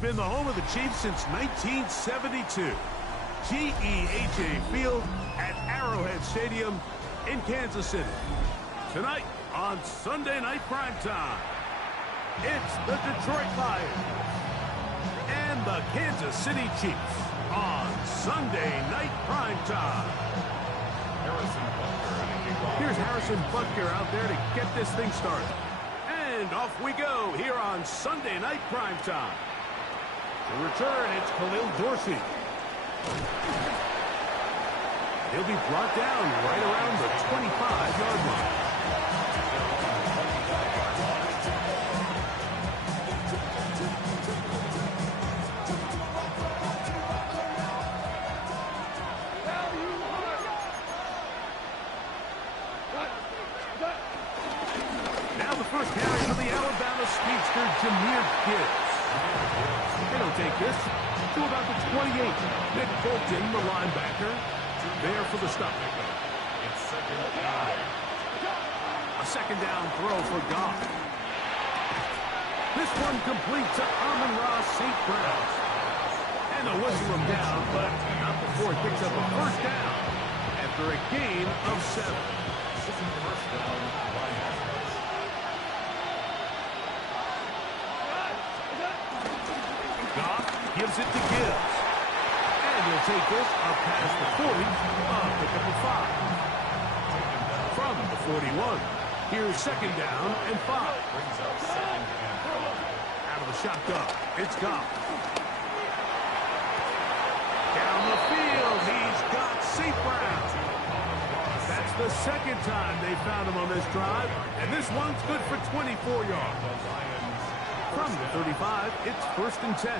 Been the home of the Chiefs since 1972. GEHA Field at Arrowhead Stadium in Kansas City. Tonight on Sunday Night Primetime, it's the Detroit Lions and the Kansas City Chiefs on Sunday Night Primetime. Here's Harrison Butker out there to get this thing started. And off we go here on Sunday Night Primetime. To return, it's Khalil Dorsey. He'll be brought down right around the 25-yard line. Now the first carry for the Alabama speedster, Jahmyr Gibbs. He'll take this to about the 28. Nick Bolton, the linebacker, there for the stop. A second down throw for Goff. This one complete to Amon-Ra St. Brown. And they'll whistle him down, but not before he picks up a first down after a gain of 7. Gives it to Gibbs. And he'll take this up past the 40, pick up a 5. From the 41, here's second down and 5. Out of the shotgun, it's Goff. Down the field, he's got St. Brown. That's the second time they found him on this drive, and this one's good for 24 yards. From the 35, it's first and 10.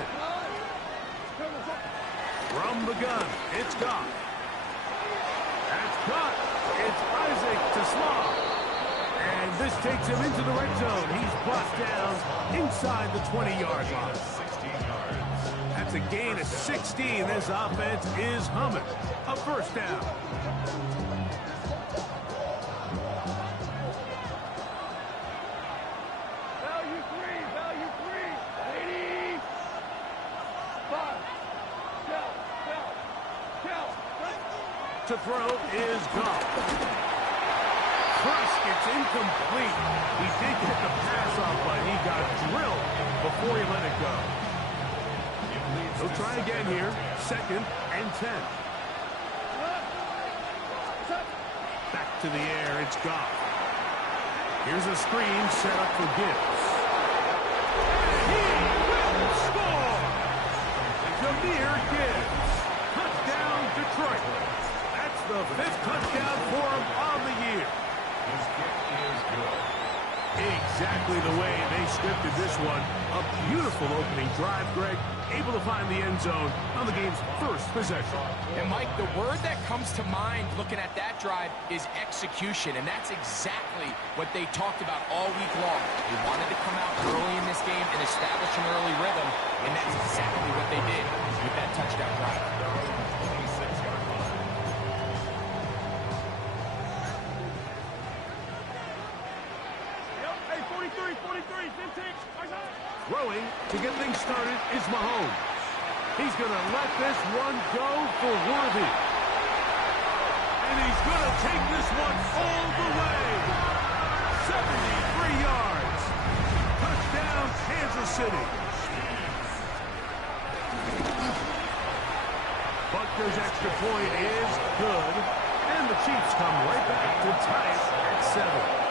From the gun, it's Goff. That's caught. It's Isaac to Slaw. And this takes him into the red zone. He's brought down inside the 20-yard line. That's a gain of 16. This offense is humming. A first down. To throw is Goff. First, it's incomplete. He did get the pass off, but he got drilled before he let it go. He'll try again here. Second and 10. Back to the air, it's Goff. Here's a screen set up for Gibbs. And he will score! Jahmyr Gibbs. Touchdown, Detroit. The 5th touchdown for him on the year. His kick is good. Exactly the way they scripted this one. A beautiful opening drive, Greg. Able to find the end zone on the game's first possession. And, Mike, the word that comes to mind looking at that drive is execution, and that's exactly what they talked about all week long. They wanted to come out early in this game and establish an early rhythm, and that's exactly what they did with that touchdown drive. Throwing to get things started is Mahomes. He's going to let this one go for Worthy. And he's going to take this one all the way. 73 yards. Touchdown, Kansas City. Butker's extra point is good. And the Chiefs come right back to tie it at 7.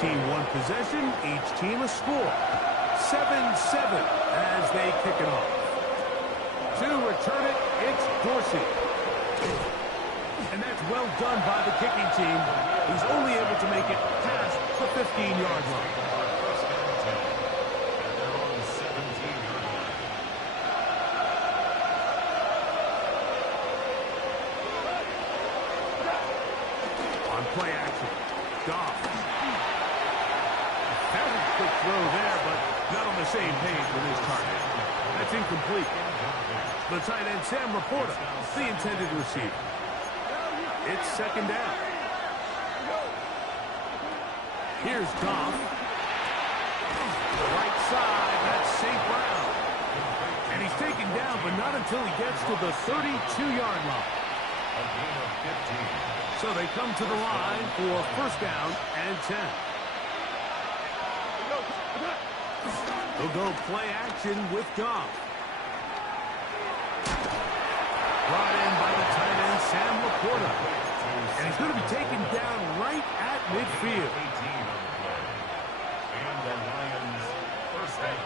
Team one possession, each team a score. 7-7 as they kick it off. To return it, it's Dorsey. And that's well done by the kicking team. He's only able to make it past the 15-yard line. On play action, Goff. Quick throw there, but not on the same page with his target. That's incomplete. The tight end, Sam Laporta, the intended receiver. It's second down. Here's Goff. Right side. but not until he gets to the 32-yard line. So they come to the line for first down and 10. They'll go play action with Goff. Brought in by the tight end, Sam Laporta. And he's going to be taken down right at midfield. And the Lions first down.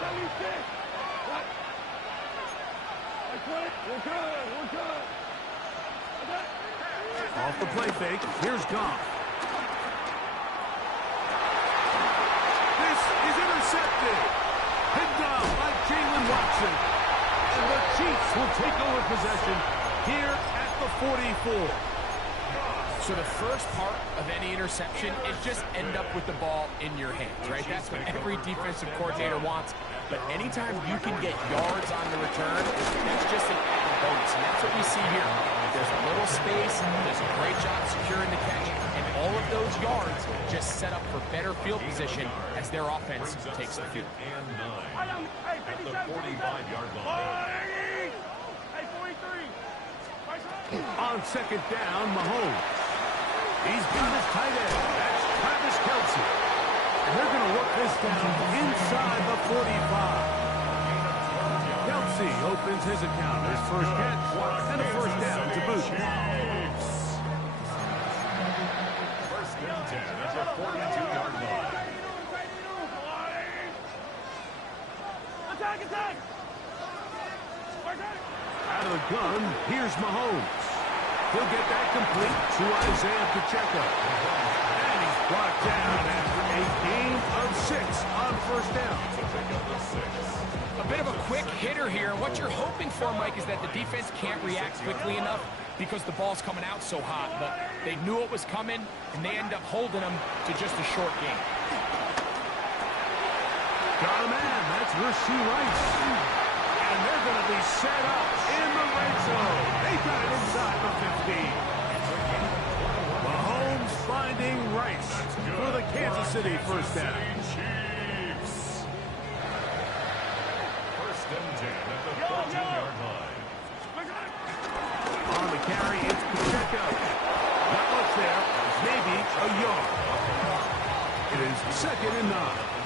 We're good. Off the play fake, here's Goff. This is intercepted. Picked off by Jalen Watson. And the Chiefs will take over possession here at the 44. So the first part of any interception is just end up with the ball in your hands, right? That's what every defensive coordinator wants. But anytime you can get yards on the return, that's just an added bonus. And that's what we see here. There's a little space, there's a great job securing the catch, and all of those yards just set up for better field position as their offense takes the field. At the 45-yard line. On second down, Mahomes. He's got his tight end. That's Travis Kelce. And they're going to work this down inside the 45. Kelce opens his account. His first catch and a first down to boot. First and 10 at the 42-yard line. Attack! Out of the gun, here's Mahomes. He'll get that complete to Isaiah Pacheco. And he's brought down after a gain of 6 on first down. A bit of a quick hitter here. What you're hoping for, Mike, is that the defense can't react quickly enough because the ball's coming out so hot. But they knew it was coming, and they end up holding them to just a short game. Got a man. That's Rashee Rice. And they're going to be set up in the red zone. They got it inside the 15. Mahomes finding Rice for the Kansas City first down. First and 10 at the 14-yard line. On the carry, it's Pacheco. Not much there. Maybe a yard. It is second and 9.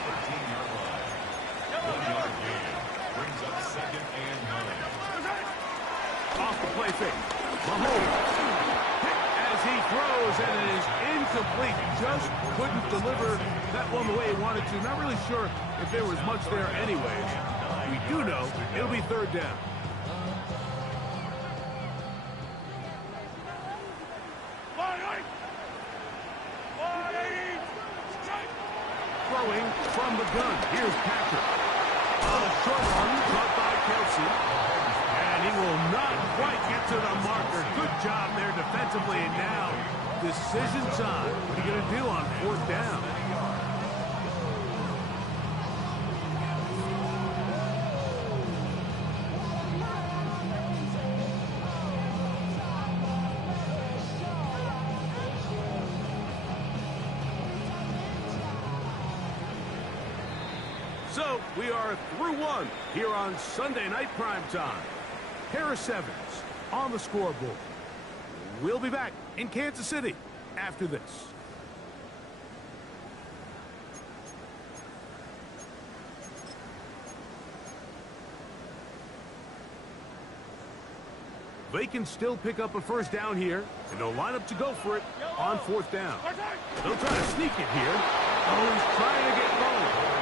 13-yard line. 1-yard gain. Brings up second and 9. Off the play fake. Mahomes. As he throws, and it is incomplete. Just couldn't deliver that one the way he wanted to. Not really sure if there was much there anyways. We do know it'll be third down. Throwing from the gun. Here's Patrick. On a short one, caught by Kelce. And he will not quite get to the marker. Good job there defensively. And now, decision time. What are you going to do on fourth down? So, we are through one here on Sunday Night Primetime. Harris Evans on the scoreboard. We'll be back in Kansas City after this. They can still pick up a first down here, and they'll line up to go for it on fourth down. They'll try to sneak it here. Oh, he's trying to get low.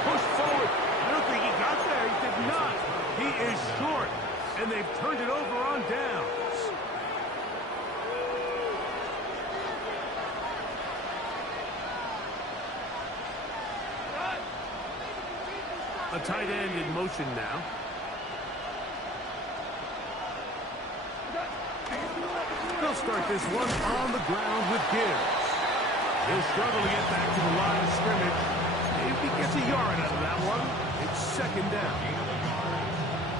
Push forward. I don't think he got there. He did not. He is short, and they've turned it over on downs. A tight end in motion now. They'll start this one on the ground with Gibbs. He'll struggle to get back to the line of scrimmage. If he gets a yard out of that one, it's second down.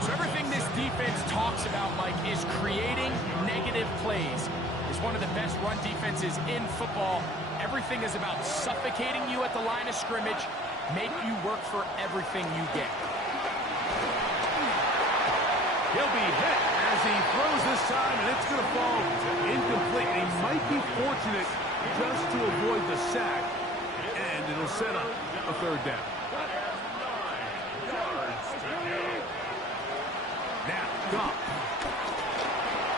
So everything this defense talks about, Mike, is creating negative plays. It's one of the best run defenses in football. Everything is about suffocating you at the line of scrimmage, make you work for everything you get. He'll be hit as he throws this time, and it's going to fall incomplete. He might be fortunate just to avoid the sack, and it'll set up a third down. Now, Goff.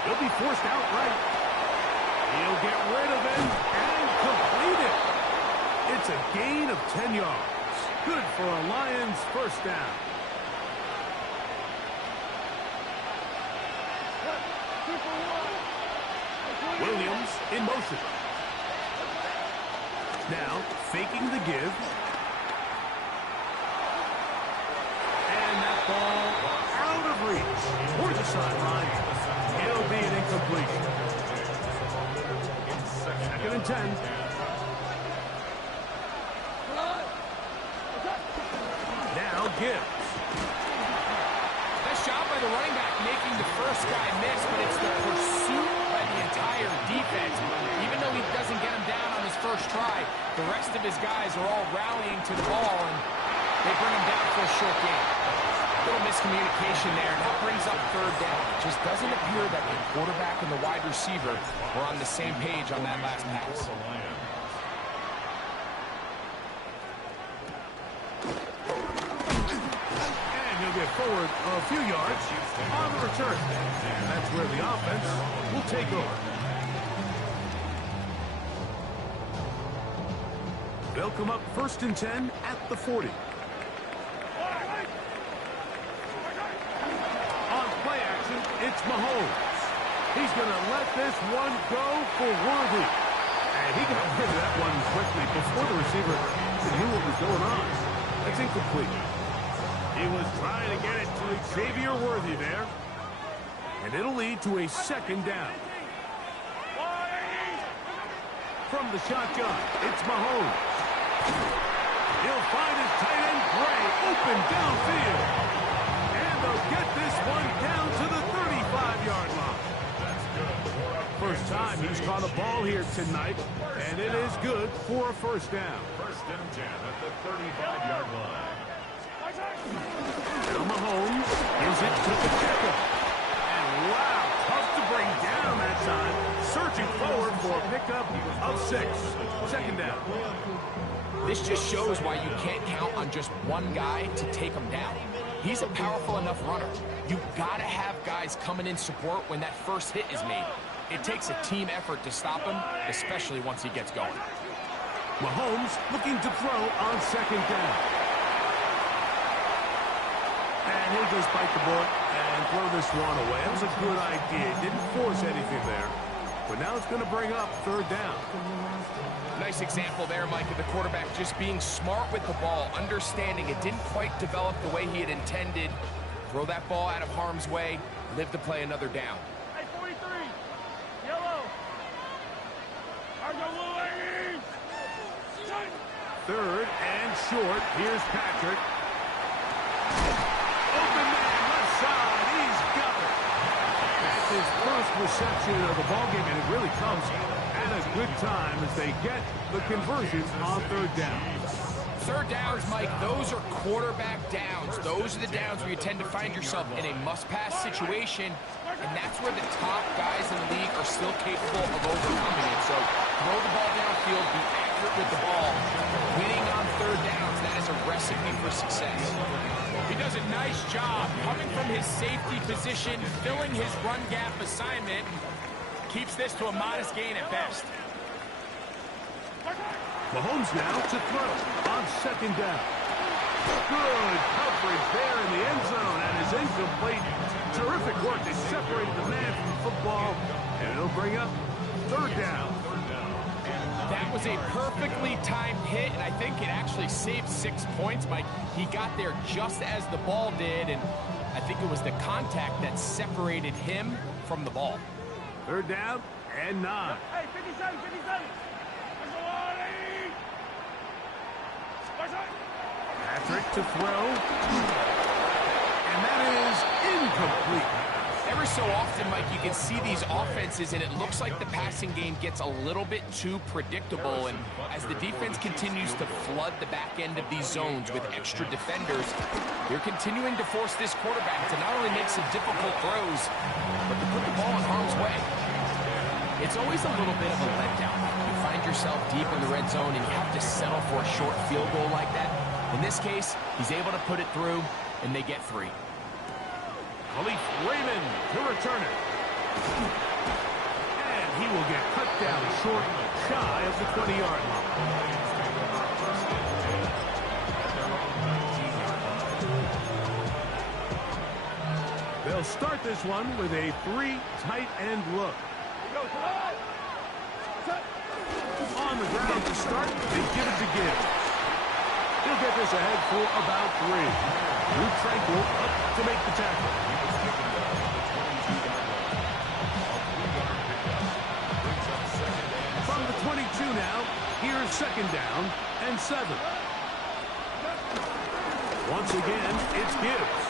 He'll be forced outright. He'll get rid of it and complete it. It's a gain of 10 yards. Good for a Lions first down. Williams in motion. Now, faking the give. And that ball out of reach. Towards the sideline. It'll be an incompletion. 2nd and 10. Now Gibbs. Nice job by the running back making the first guy miss, but it's the pursuit by the entire defense. Even though he doesn't get him down on his first try, the rest of his guys are all rallying to the ball, and they bring him down for a short gain. A little miscommunication there, and that brings up third down. It just doesn't appear that the quarterback and the wide receiver were on the same page on that last pass. And he'll get forward a few yards on the return. And that's where the offense will take over. They'll come up 1st and 10 at the 40. It's Mahomes. He's going to let this one go for Worthy. And he got rid of that one quickly before the receiver knew what was going on. That's incomplete. He was trying to get it to Xavier Worthy there. And it'll lead to a 2nd down. From the shotgun, it's Mahomes. He'll find his tight end, Gray, open downfield. And they'll get this one down to the 35-yard line. First time he's caught a ball here tonight, and it is good for a first down. 1st and 10 at the 35-yard line. Now Mahomes gives it to Pacheco. And wow, tough to bring down that time. Surging forward for a pickup of 6. 2nd down. This just shows why you can't count on just one guy to take him down. He's a powerful enough runner. You've got to have guys coming in support when that first hit is made. It takes a team effort to stop him, especially once he gets going. Mahomes looking to throw on 2nd down. And he'll just bite the bullet and throw this one away. That was a good idea. Didn't force anything there. But now it's going to bring up 3rd down. Nice example there, Mike, of the quarterback just being smart with the ball, understanding it didn't quite develop the way he had intended. Throw that ball out of harm's way, live to play another down. Hey, 43, yellow. Third and short. Here's Patrick. Open man, left side. He's got it. That's his first reception of the ballgame, and it really comes at a good time as they get the conversion on 3rd down. 3rd downs, Mike, those are quarterback downs. Those are the downs where you tend to find yourself in a must-pass situation, and that's where the top guys in the league are still capable of overcoming it. So throw the ball downfield, be accurate with the ball. Winning on 3rd downs, that is a recipe for success. He does a nice job coming from his safety position, filling his run gap assignment. Keeps this to a modest gain at best. Mahomes now to throw on 2nd down. Good coverage there in the end zone, and is incomplete. Terrific work. They separated the man from football, and it'll bring up 3rd down. That was a perfectly timed hit, and I think it actually saved 6 points, Mike. He got there just as the ball did, and I think it was the contact that separated him from the ball. 3rd down and 9. Hey, 57, 57. Patrick to throw. And that is incomplete. Every so often, Mike, Mike, you can see these offenses, and it looks like the passing game gets a little bit too predictable. And as the defense continues to flood the back end of these zones with extra defenders, they're continuing to force this quarterback to not only make some difficult throws, but to put the ball in harm's way. It's always a little bit of a letdown. You find yourself deep in the red zone, and you have to settle for a short field goal like that. In this case, he's able to put it through, and they get 3. Khalif Raymond to return it. And he will get cut down short, shy of the 20-yard line. They'll start this one with a 3 tight end look. On the ground to start, they give it to Gibbs. He'll get this ahead for about 3. Luke Tranquil up to make the tackle. From the 22 now, here's 2nd down and 7. Once again, it's Gibbs.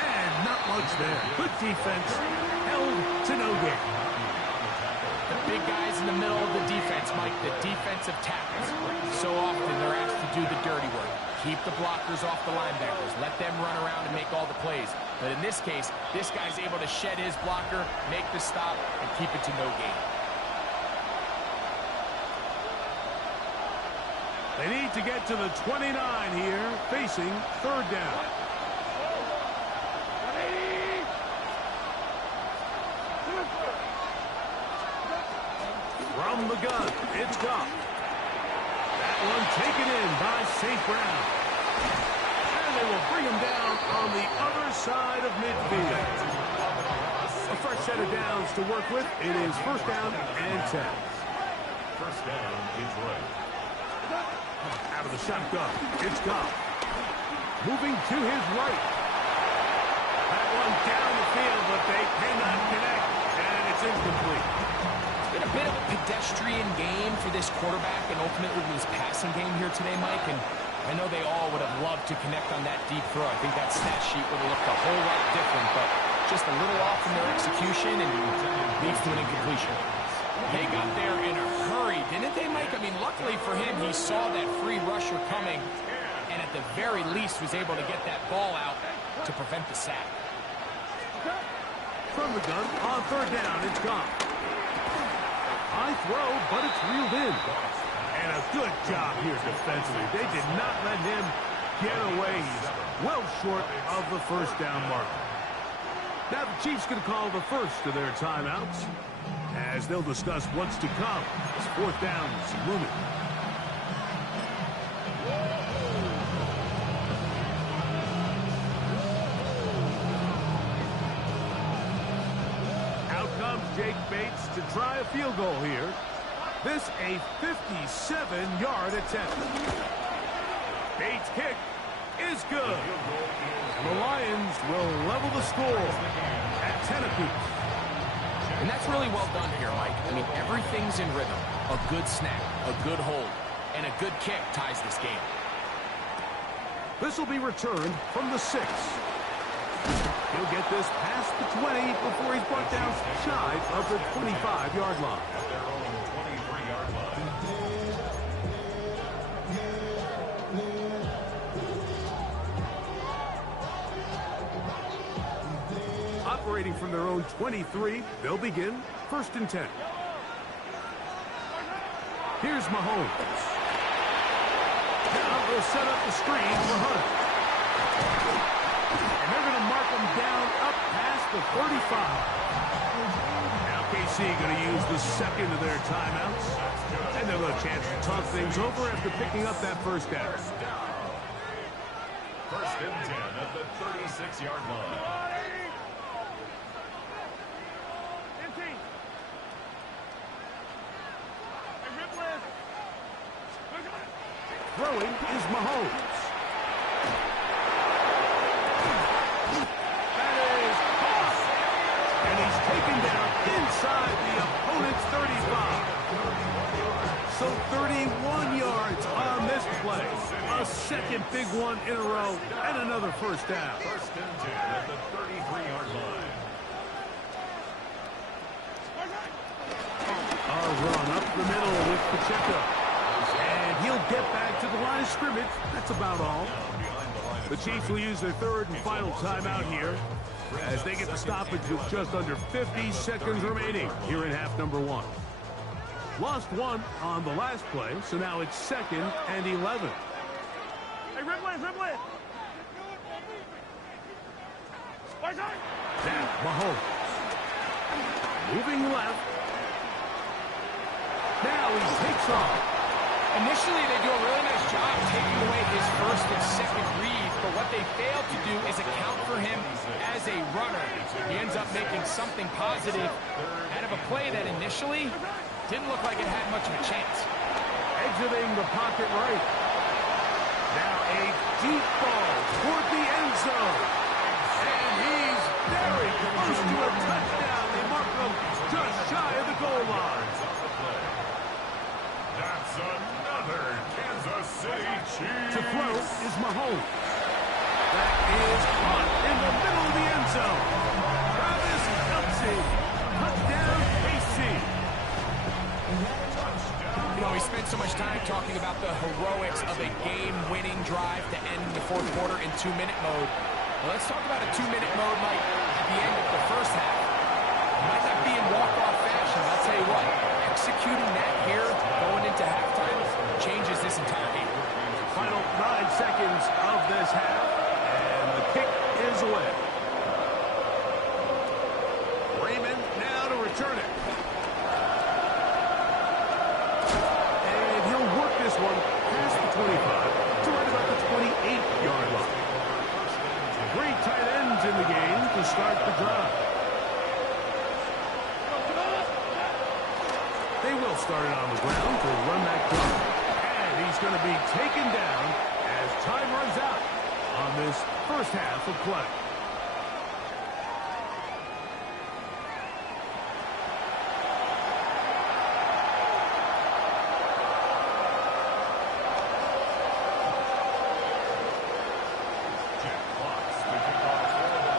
And not much there. Good defense, held to no gain. The big guys in the middle of the defense, Mike, the defensive tackles. So often they're asked to do the dirty work. Keep the blockers off the linebackers. Let them run around and make all the plays. But in this case, this guy's able to shed his blocker, make the stop, and keep it to no gain. They need to get to the 29 here, facing 3rd down. From the gun, it's Goff. That one taken in by St. Brown. And they will bring him down on the other side of midfield. A fresh set of downs to work with. It is 1st down and 10. 1st down is right. Out of the shotgun, it's Goff. Moving to his right. That one down the field, but they cannot connect, and it's incomplete. It's been a bit of a pedestrian game for this quarterback and ultimately this passing game here today, Mike, and I know they all would have loved to connect on that deep throw. I think that stat sheet would have looked a whole lot different, but just a little off in their execution and leads to an incompletion. They got there in a hurry, didn't they, Mike? I mean, luckily for him, he saw that free rusher coming and at the very least was able to get that ball out to prevent the sack. From the gun, on 3rd down, it's Goff. High throw, but it's reeled in. And a good job here defensively. They did not let him get away. He's well short of the 1st down marker. Now the Chiefs going to call the first of their timeouts as they'll discuss what's to come. It's 4th down looming. Out comes Jake Bates to try a field goal here. This a 57-yard attempt. Bates' kick is good. The Lions will level the score at 10 apiece. And that's really well done here, Mike. I mean, everything's in rhythm. A good snap, a good hold, and a good kick ties this game. This will be returned from the 6. He'll get this past the 20 before he's brought down shy of the 25-yard line. At their own 23-yard line. Operating from their own 23, they'll begin 1st and 10. Here's Mahomes. Now they'll set up the screen for Hunt. And they're going to mark him down up past the 35. Now KC going to use the 2nd of their timeouts. And they'll have a chance to talk things over after picking up that 1st down. 1st and 10 at the 36-yard line. Throwing is Mahomes. That is caught. And he's taken down inside the opponent's 35. So 31 yards on this play. A 2nd big one in a row and another 1st down. 1st and 10 at the 33-yard line. A run up the middle with Pacheco. And he'll get back to the line of scrimmage. That's about all. The Chiefs will use their third and final timeout here as they get the stoppage with just under 50 seconds remaining here in half number one. Lost one on the last play, so now it's 2nd and 11. Hey, Ripley! Now, Mahomes. Moving left. Now he takes off. Initially, they do a really nice job taking away his first and second read, but what they fail to do is account for him as a runner. He ends up making something positive out of a play that initially didn't look like it had much of a chance. Exiting the pocket right. Now a deep ball toward the end zone. And he's very close to a touchdown. They mark him just shy of the goal line. That's another Kansas City Chiefs. To throw is Mahomes. That is caught in the middle of the end zone. Travis Kelce. Touchdown, KC. You know, we spent so much time talking about the heroics of a game-winning drive to end the fourth quarter in 2-minute mode. Well, let's talk about a 2-minute mode like at the end of the first half. It might not be in walk-off fashion, I'll tell you what. Executing that here, going into halftime, changes this entire game. Final 9 seconds of this half, and the kick is away. Raymond now to return it. And he'll work this one past the 25 to right about the 28-yard line. 3 tight ends in the game to start the drive. They will start it on the ground to run that clock. And he's going to be taken down as time runs out on this first half of play.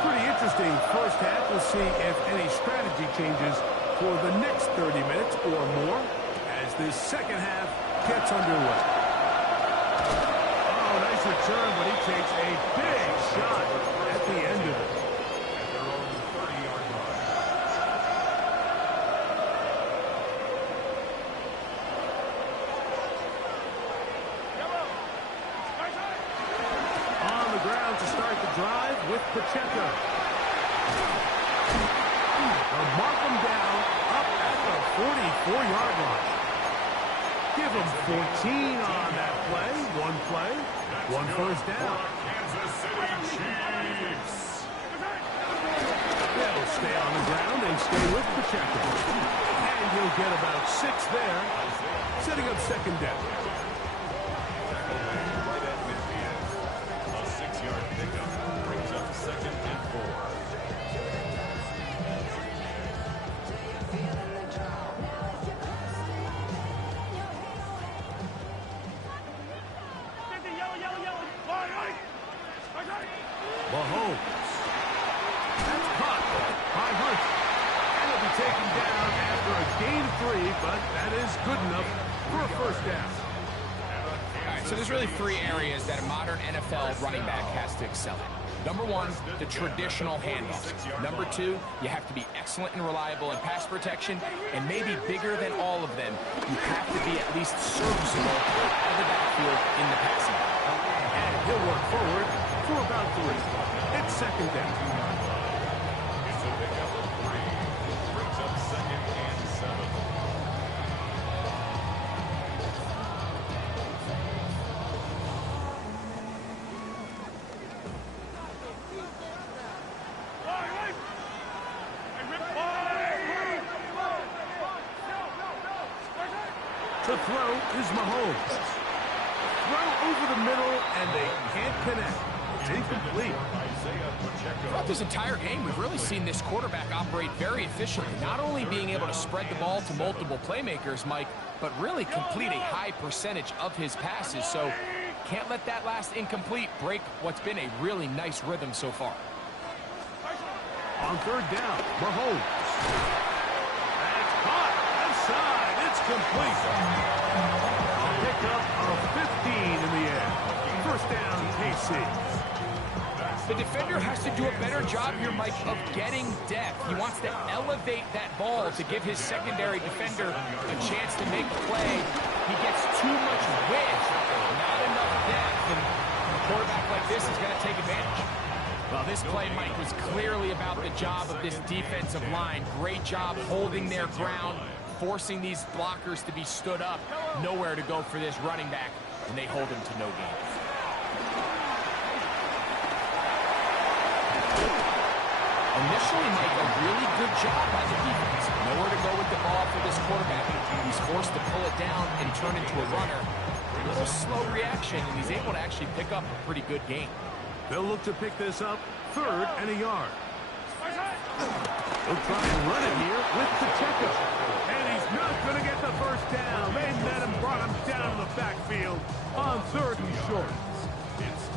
Pretty interesting first half. We'll see if any strategy changes for the next 30 minutes or more as this second half gets underway. Oh, nice return, but he takes a big shot at the end of it. On the ground to start the drive with Pacheco. They'll mark him down up at the 44-yard line. Give him 14 on that play. One first down. Kansas City Chiefs. They'll stay on the ground and stay with Pacheco. And he'll get about 6 there, setting up second down. Right at midfield. A 6-yard pickup brings up 2nd and 4. Mahomes. That's caught by Hunt. And he'll be taken down after a gain of 3, but that is good enough for a first down. All right, so there's really 3 areas that a modern NFL running back has to excel in. Number 1, the traditional handoffs. Number 2, you have to be excellent and reliable in pass protection, and maybe bigger than all of them, you have to be at least serviceable out of the backfield in the passing game. And he'll work forward for about 3. It's second down. It's a pickup of 3. Brings up 2nd and 7. The throw is Mahomes. Throw over the middle, and they can't connect. It's incomplete. Throughout this entire game, we've really seen this quarterback operate very efficiently, not only being able to spread the ball to multiple playmakers, Mike, but really complete a high percentage of his passes. So can't let that last incomplete break what's been a really nice rhythm so far. On third down, Mahomes. That's Caught. Left side. It's complete. A pickup of 15 in the air. First down, KC. The defender has to do a better job here, Mike, of getting depth. He wants to elevate that ball to give his secondary defender a chance to make the play. He gets too much width, not enough depth, and a quarterback like this is going to take advantage. Well, this play, Mike, was clearly about the job of this defensive line. Great job holding their ground, forcing these blockers to be stood up. Nowhere to go for this running back, and they hold him to no gain. Initially, Mike, a really good job by the defense. Nowhere to go with the ball for this quarterback. He's forced to pull it down and turn into a runner. A little slow reaction, and he's able to actually pick up a pretty good game. They'll look to pick this up, 3rd and a yard. They'll try and run it here with Pacheco. And he's not going to get the first down. They met him, brought him down to the backfield on 3rd and short.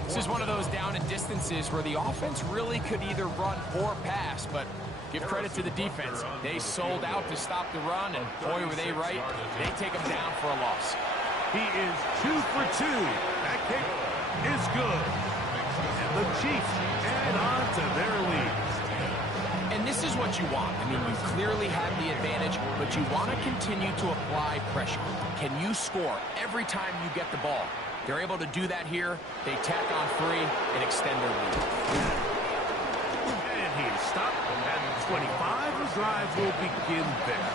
This is one of those down and distances where the offense really could either run or pass, but give credit to the defense. They sold out to stop the run, and boy, were they right. They take him down for a loss. He is 2 for 2. That kick is good. And the Chiefs add on to their lead. And this is what you want. I mean, you clearly have the advantage, but you want to continue to apply pressure. Can you score every time you get the ball? They're able to do that here. They tack on 3 and extend their lead. And he is stopped at 25. The drive will begin there.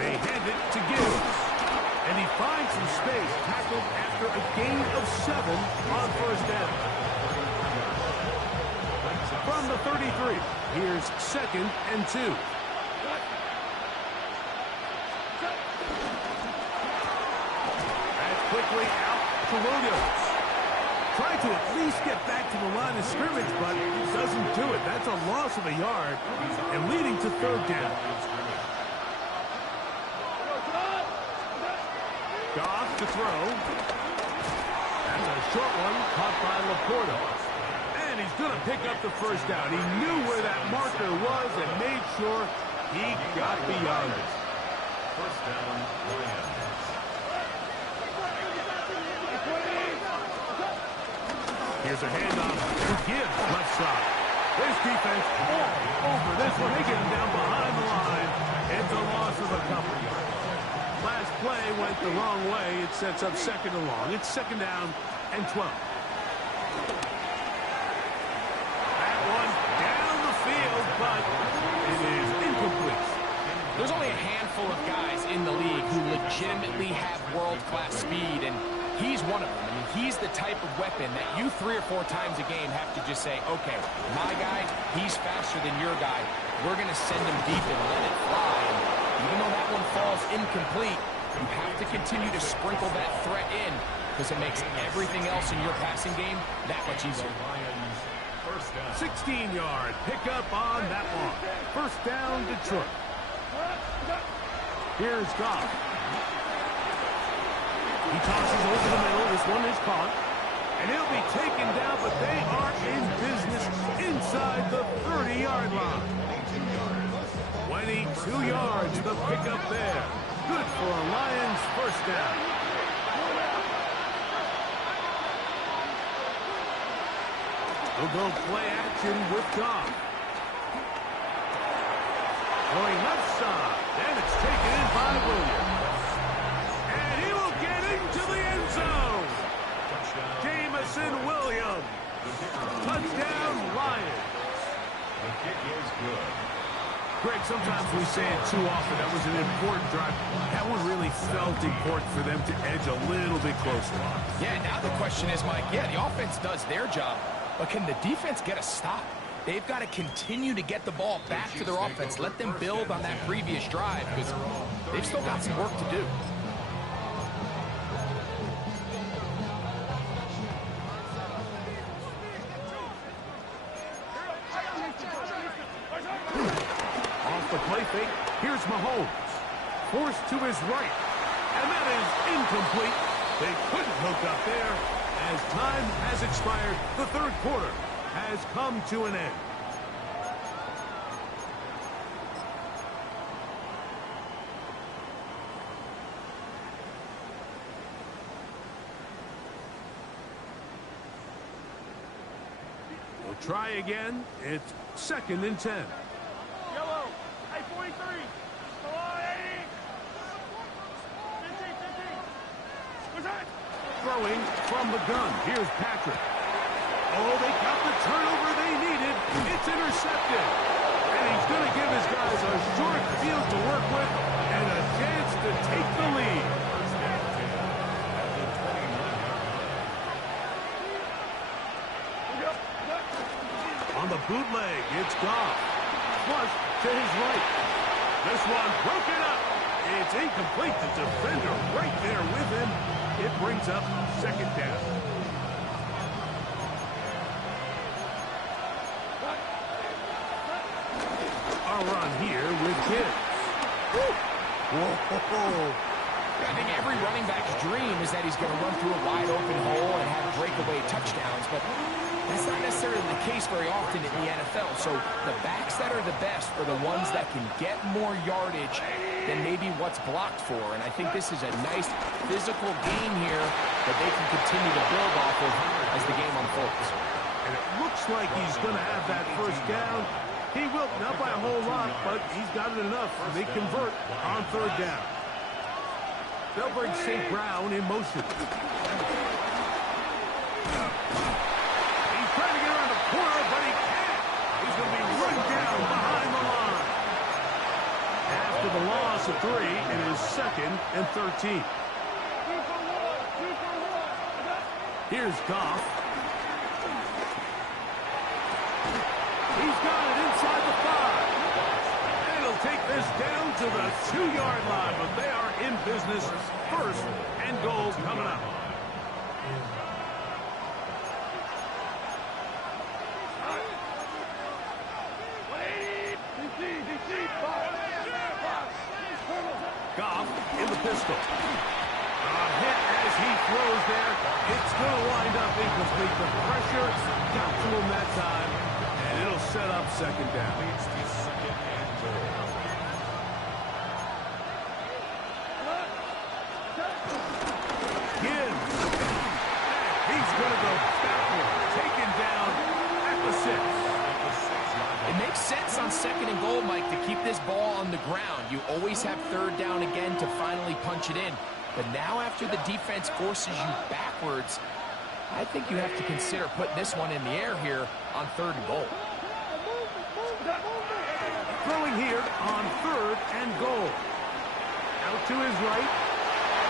They hand it to Gibbs. And he finds some space, tackled after a gain of 7 on 1st down. From the 33, here's 2nd and 2. That's quickly out to Williams. Trying to at least get back to the line of scrimmage, but he doesn't do it. That's a loss of a yard and leading to 3rd down. Goff to throw. That's a short one caught by Laporta. And he's going to pick up the first down. He knew where that marker was and made sure he got beyond it. First down, Lions. Here's a handoff to Gibbs, left side. This defense all over this one. They get him down behind the line. It's a loss of a couple. Last play went the wrong way. It sets up 2nd and long. It's 2nd down and 12. That one down the field, but it is incomplete. There's only a handful of guys in the league who legitimately have world-class speed, and he's one of them. I mean, he's the type of weapon that you 3 or 4 times a game have to just say, okay, my guy, he's faster than your guy. We're going to send him deep and let it fly. And even though that one falls incomplete, you have to continue to sprinkle that threat in because it makes everything else in your passing game that much easier. 16-yard pickup on that one. First down, Detroit. Here's Goff. He tosses over the middle. This one is caught. And he'll be taken down, but they are in business inside the 30-yard line. 22 yards, the pickup there. Good for a Lions first down. We'll go play action with Goff. Going left side, and it's taken in by Williams. And he will get into the end zone. Jamison Williams. Touchdown, Lions. The kick is good. Greg, sometimes we say it too often. That was an important drive. That one really felt important for them to edge a little bit closer. Yeah, now the question is, Mike, yeah, the offense does their job, but can the defense get a stop? They've got to continue to get the ball back to their offense. Let them build on that previous drive because they've still got some work to do. Off the play fake. Here's Mahomes. Forced to his right. And that is incomplete. They couldn't hook up there. As time has expired, the third quarter has come to an end. We'll try again. It's 2nd and 10. Yellow. Hey, 43. Come on, 80. 15, 15. What's that? Throwing from the gun. Here's Patrick. Oh, they got the turnover they needed. It's intercepted. And he's going to give his guys a short field to work with and a chance to take the lead. On the bootleg, it's Goff. Flush to his right. This one broken up. It's incomplete. The defender right there with him. It brings up 2nd down. A run here with Gibbs. Whoa. I think every running back's dream is that he's going to run through a wide open hole and have breakaway touchdowns, but that's not necessarily the case very often in the NFL. So the backs that are the best are the ones that can get more yardage than maybe what's blocked for. And I think this is a nice physical game here that they can continue to build off of as the game unfolds. And it looks like he's going to have that first down. He will, not by a whole lot, but he's got it enough. They convert on 3rd down. They'll bring St. Brown in motion. He's trying to get around the corner, but he can't. He's going to be run down behind the line. After the loss of 3, it is 2nd and 13. Here's Goff. He's got it inside the 5. And he'll take this down to the 2-yard line, but they are in business. 1st and goal coming up. Goff in the pistol. A hit as he throws there. It's going to wind up incomplete. The pressure got to him that time, and it'll set up 2nd down. Gibbs. He's going to go backward. Taken down at the 6. It makes sense on 2nd and goal, Mike, to keep this ball on the ground. You always have 3rd down again to finally punch it in. But now after the defense forces you backwards, I think you have to consider putting this one in the air here on 3rd and goal. Throwing here on 3rd and goal. Out to his right.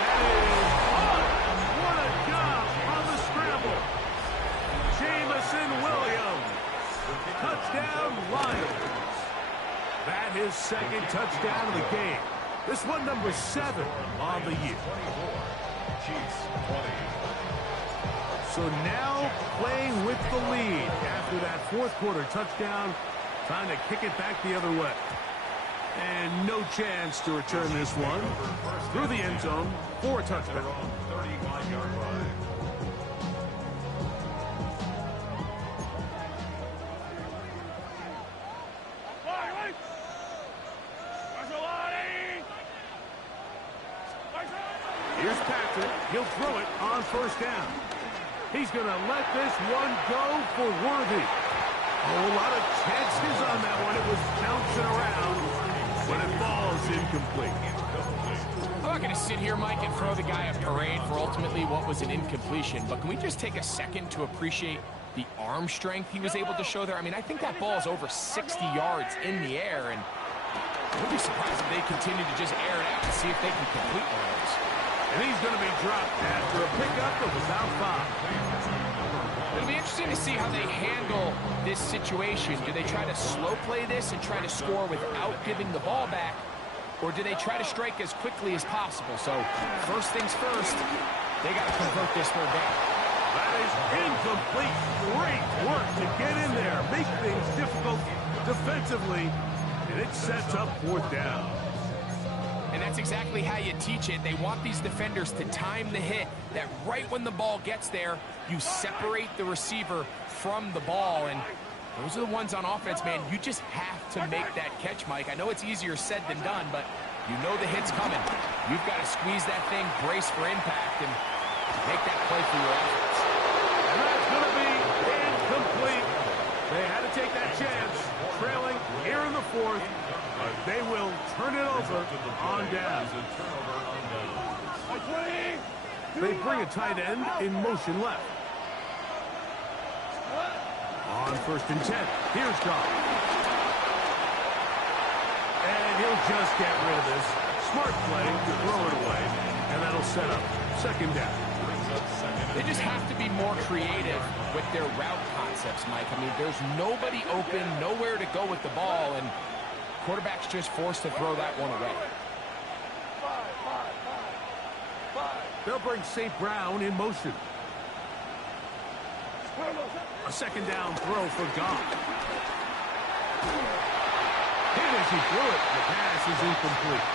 That is on. What a job on the scramble. Jamison Williams. Touchdown, Lions. That is 2nd touchdown of the game. This one number 7 on the year. So now playing with the lead after that 4th quarter touchdown. Trying to kick it back the other way. And no chance to return this one. Through the end zone for a touchdown. Here's Patrick. He'll throw it on 1st down. He's going to let this one go for Worthy. Oh, a lot of chances on that one. It was bouncing around, but it falls incomplete. I'm not going to sit here, Mike, and throw the guy a parade for ultimately what was an incompletion, but can we just take a second to appreciate the arm strength he was able to show there? I mean, I think that ball is over 60 yards in the air, and I wouldn't be surprised if they continue to just air it out and see if they can complete one of those. And he's going to be dropped after a pickup of about 5. It'll be interesting to see how they handle this situation. Do they try to slow play this and try to score without giving the ball back, or do they try to strike as quickly as possible? So first things first, they got to convert this 3rd down. That is incomplete. Great work to get in there. Make things difficult defensively. And it sets up fourth down. And that's exactly how you teach it. They want these defenders to time the hit, that right when the ball gets there, you separate the receiver from the ball. And those are the ones on offense, man. You just have to make that catch, Mike. I know it's easier said than done, but you know the hit's coming. You've got to squeeze that thing, brace for impact, and make that play for your offense. And that's going to be incomplete. They had to take that chance, trailing here in the fourth, but they will turn it over on down. They bring a tight end in motion left. On 1st and 10, here's Goff. And he'll just get rid of this. Smart play to throw it away, and that'll set up 2nd down. They just have to be more creative with their route concepts, Mike. I mean, there's nobody open, nowhere to go with the ball, and quarterback's just forced to throw that one away. They'll bring St. Brown in motion. A 2nd down throw for Goff. Hit as he threw it. The pass is incomplete.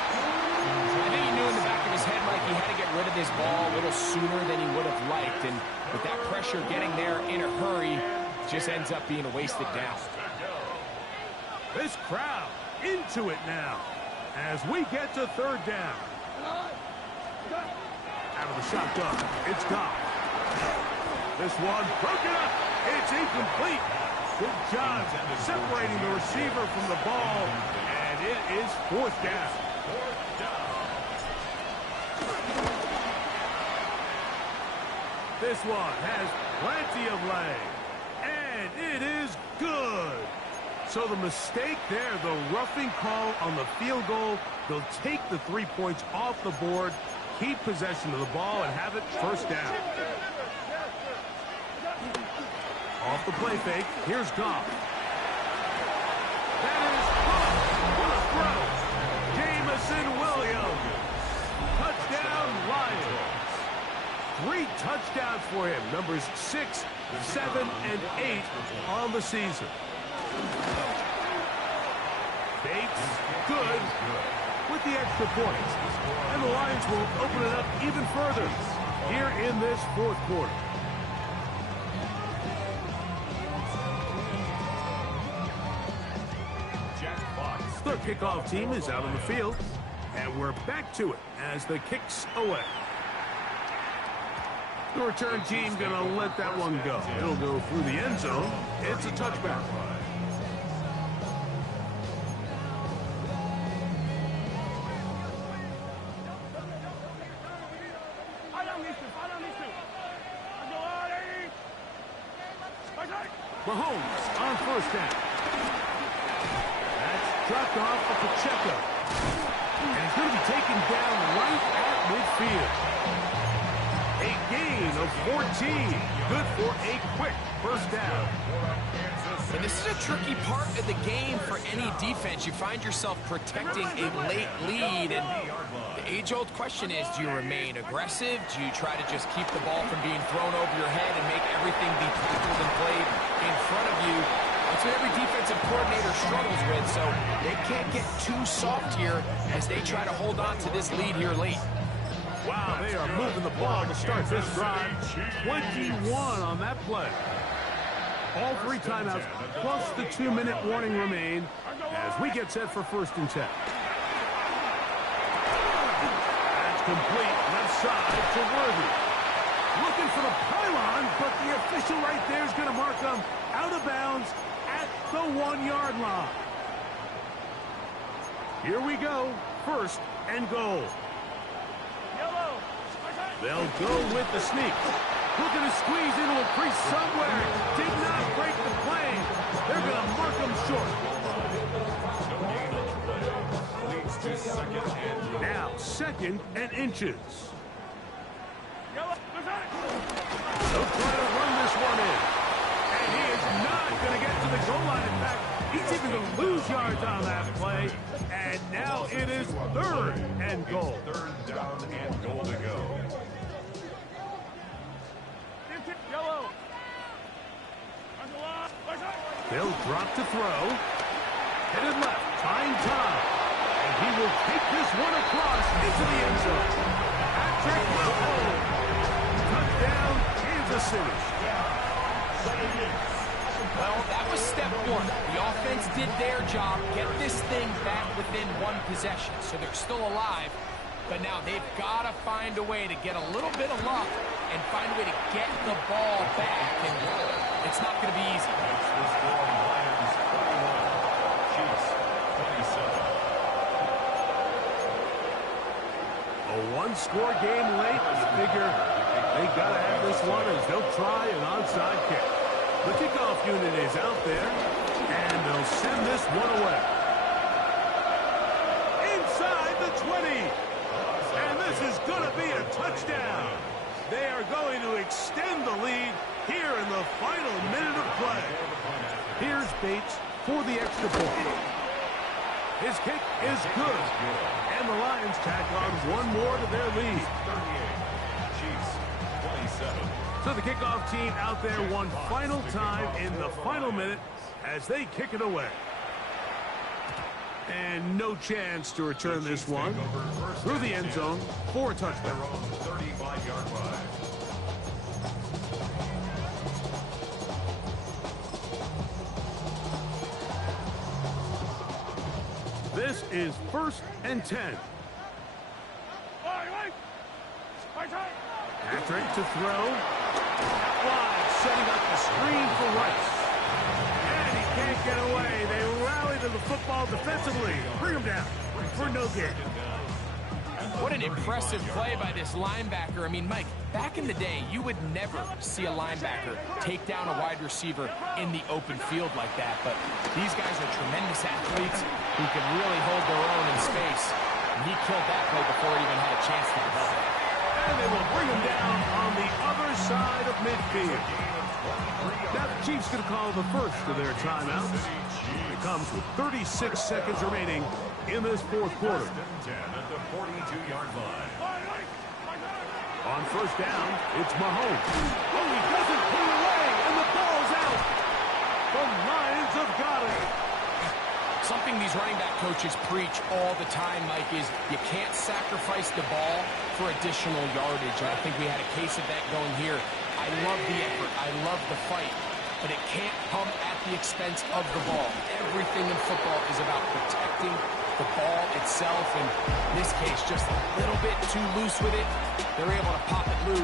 I think he knew in the back of his head, Mike, he had to get rid of this ball a little sooner than he would have liked. And with that pressure getting there in a hurry, just ends up being a wasted down. This crowd into it now as we get to 3rd down. Out of the shotgun, it's Goff. This one broken up. It's incomplete. Good job separating the receiver from the ball, and it is 4th down. This one has plenty of leg, and it is good. So the mistake there, the roughing call on the field goal, they'll take the 3 points off the board, keep possession of the ball, and have it 1st down. Off the play fake, here's Goff. That is Goff. What a throw. Jamison Williams. Touchdown, Lions. 3 touchdowns for him. Numbers 6, 7, and 8 on the season. Bates, good, with the extra points. And the Lions will open it up even further here in this 4th quarter. Their kickoff team is out on the field, and we're back to it as the kick's away. The return team going to let that one go. It'll go through the end zone. It's a touchback. Mahomes on 1st down. Dropped off for Pacheco. And he's going to be taken down right at midfield. A gain of 14. Good for a quick 1st down. And this is a tricky part of the game for any defense. You find yourself protecting a late lead. And the age-old question is, do you remain aggressive? Do you try to just keep the ball from being thrown over your head and make everything be tackled and played in front of you? That's what every defensive coordinator struggles with, so they can't get too soft here as they try to hold on to this lead here late. Wow, they are moving the ball to start this drive. 21 on that play. All 3 timeouts, plus the 2-minute warning remain as we get set for 1st and 10. That's complete, left side to Worthy. Looking for the pylon, but the official right there is going to mark them out of bounds at the 1-yard line. Here we go, 1st and goal. They'll go with the sneak. Looking to squeeze into a crease somewhere. Did not break the play. They're going to mark them short. Now 2nd and inches. They'll try to run this one in. And he is not going to get to the goal line. In fact, he's even going to lose yards on that play. And now it is 3rd and goal. 3rd down and goal to go. They'll drop to throw. Headed left, trying time. And he will take this one across into the end zone. Patrick Mahomes. Touchdown, Kansas City. Well, that was step one. The offense did their job, get this thing back within one possession. So they're still alive, but now they've got to find a way to get a little bit of luck and find a way to get the ball back. And it's not going to be easy. A one-score game late. You figure they got to have this one as they'll try an onside kick. The kickoff unit is out there, and they'll send this one away. Inside the 20. And this is going to be a touchdown. They are going to extend the lead here in the final minute of play. Here's Bates for the extra point. His kick is good. And the Lions tack on one more to their lead. Chiefs, 27. So the kickoff team out there one final time in the final minute as they kick it away. And no chance to return this one through the end zone for a touchdown. 35-yard line. This is 1st and 10. Patrick to throw. Out wide, setting up the screen for Rice. And he can't get away. They rally to the football defensively. Bring him down for no gain. What an impressive play by this linebacker. I mean, Mike, back in the day, you would never see a linebacker take down a wide receiver in the open field like that. But these guys are tremendous athletes who can really hold their own in space. And he killed that play before it even had a chance to develop. And they will bring him down on the other side of midfield. Now the Chiefs going to call the first of their timeouts. It comes with 36 seconds remaining in this fourth quarter. At the 42-yard line. On first down, it's Mahomes. Oh, he doesn't put it away, and the ball's out. The Lions have got it. Something these running back coaches preach all the time, Mike, is you can't sacrifice the ball for additional yardage. And I think we had a case of that going here. I love the effort. I love the fight. But it can't come at the expense of the ball. Everything in football is about protecting the ball itself. And in this case, just a little bit too loose with it. They're able to pop it loose.